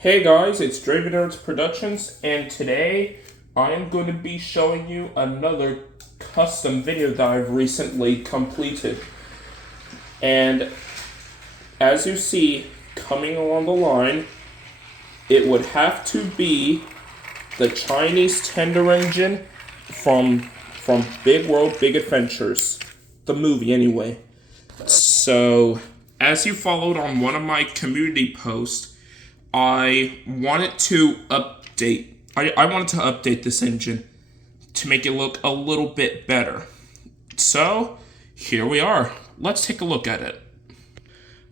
Hey guys, it's Draven Nerds Productions, and today I am going to be showing you another custom video that I've recently completed. And as you see, coming along the line, it would have to be the Chinese tender engine from Big World Big Adventures, the movie anyway. So, as you followed on one of my community posts, I wanted to update. I wanted to update this engine to make it look a little bit better. So, here we are. Let's take a look at it.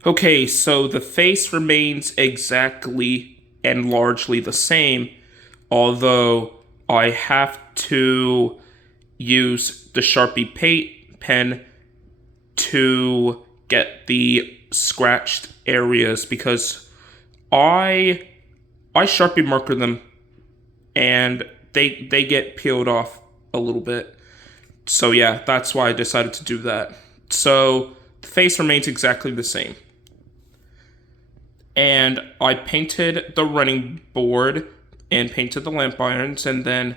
Okay, so the face remains exactly and largely the same, although I have to use the Sharpie paint pen to get the scratched areas because I Sharpie marker them and they get peeled off a little bit. So yeah, that's why I decided to do that. So the face remains exactly the same. And I painted the running board and painted the lamp irons, and then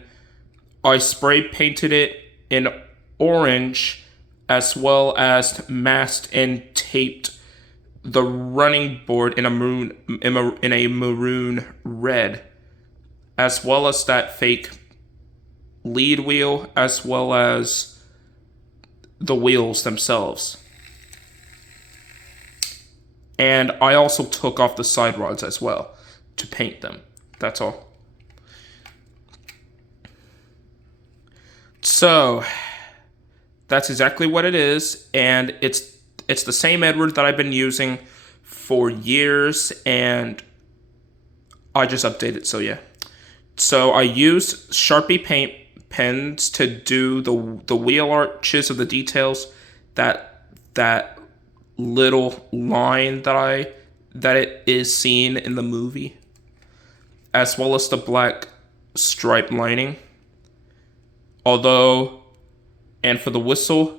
I spray painted it in orange as well as masked and taped the running board in a maroon red, as well as that fake lead wheel, as well as the wheels themselves. And I also took off the side rods as well to paint them. That's all. So that's exactly what it is, and it's the same Edward that I've been using for years, and I just updated, so yeah. So I use Sharpie paint pens to do the wheel arches of the details, that little line that it is seen in the movie, as well as the black stripe lining. Although, and for the whistle,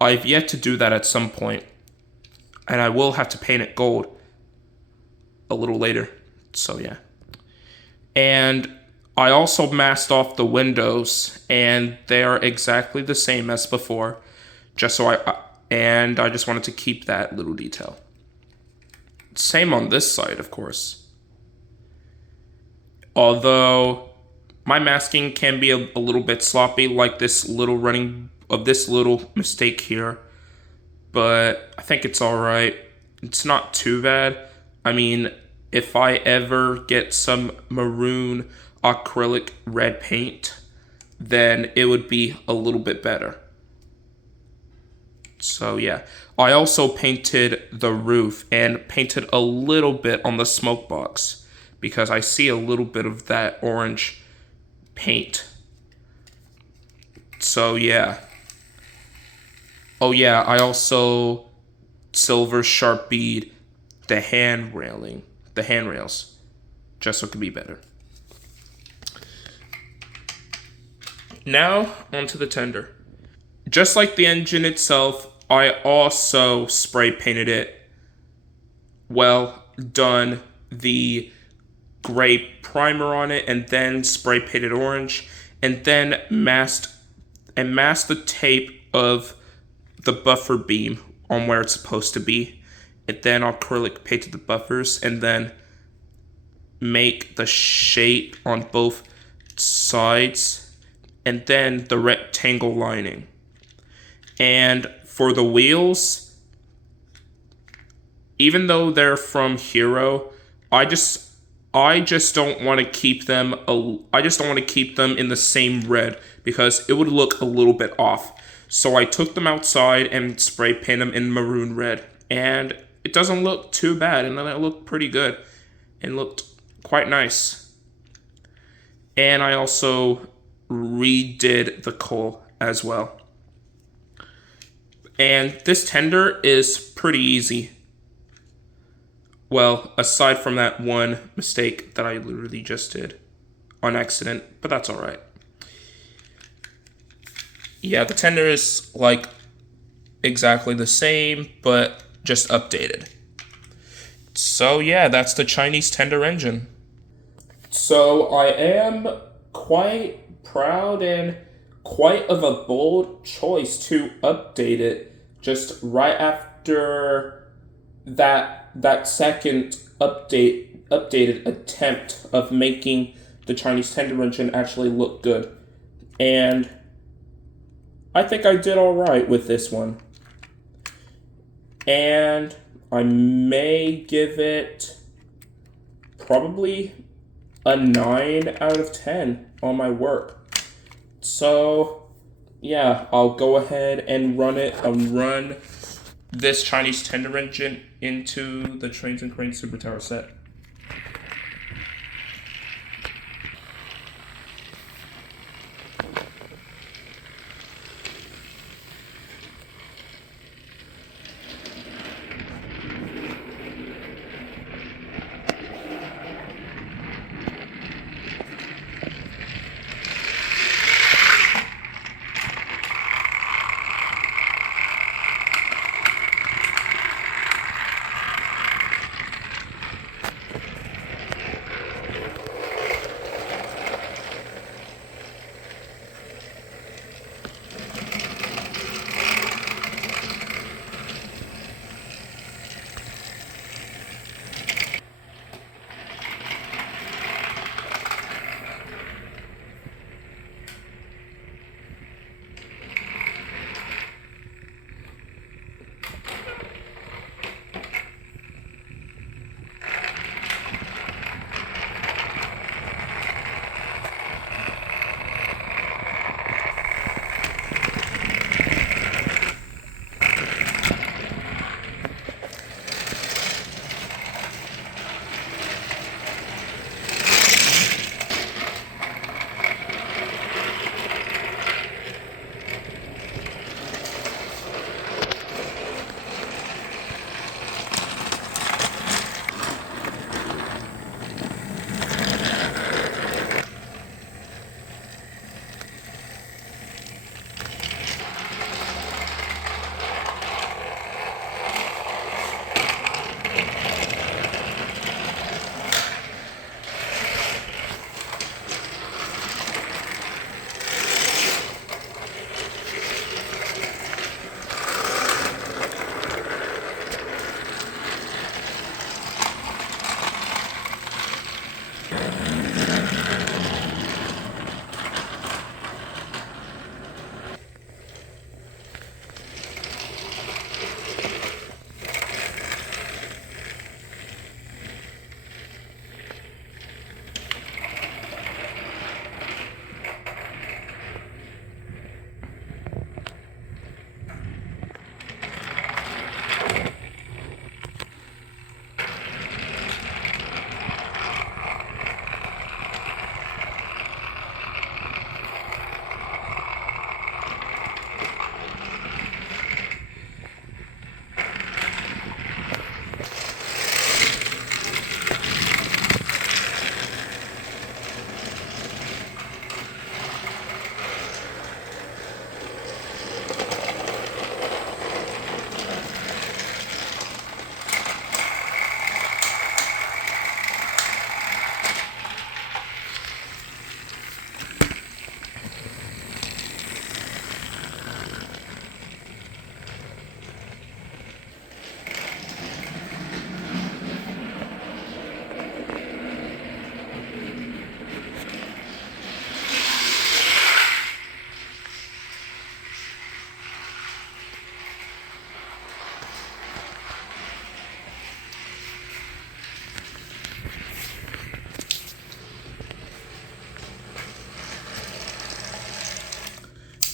I've yet to do that at some point, and I will have to paint it gold a little later, so yeah. And I also masked off the windows, and they are exactly the same as before, I just wanted to keep that little detail. Same on this side, of course. Although my masking can be a little bit sloppy, like this little mistake here, but I think it's alright. It's not too bad. I mean, if I ever get some maroon acrylic red paint, then it would be a little bit better. So yeah, I also painted the roof and painted a little bit on the smoke box because I see a little bit of that orange paint. So yeah. Oh yeah, I also silver Sharpied the handrails, just so it could be better. Now, onto the tender. Just like the engine itself, I also spray painted it. Well done, the gray primer on it, and then spray painted orange, and then masked the tape of the buffer beam on where it's supposed to be, and then acrylic painted the buffers, and then make the shape on both sides, and then the rectangle lining. And for the wheels, even though they're from Hero, I just don't want to keep them in the same red because it would look a little bit off. So I took them outside and spray painted them in maroon red, and it doesn't look too bad, and it looked pretty good and looked quite nice. And I also redid the coal as well. And this tender is pretty easy. Well, aside from that one mistake that I literally just did on accident, but that's alright. Yeah, the tender is like exactly the same, but just updated. So yeah, that's the Chinese tender engine. So I am quite proud and quite of a bold choice to update it just right after that second updated attempt of making the Chinese tender engine actually look good. And I think I did alright with this one. And I may give it probably a 9 out of 10 on my work. So yeah, I'll go ahead and run this Chinese tender engine into the Trains and Cranes Super Tower set.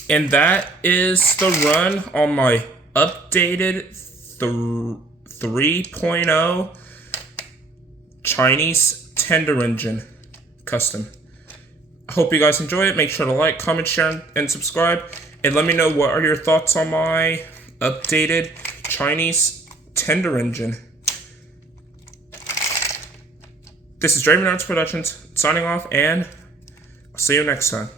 And that is the run on my updated 3.0 Chinese tender engine custom. I hope you guys enjoy it. Make sure to like, comment, share, and subscribe. And let me know what are your thoughts on my updated Chinese tender engine. This is Draven Arts Productions signing off, and I'll see you next time.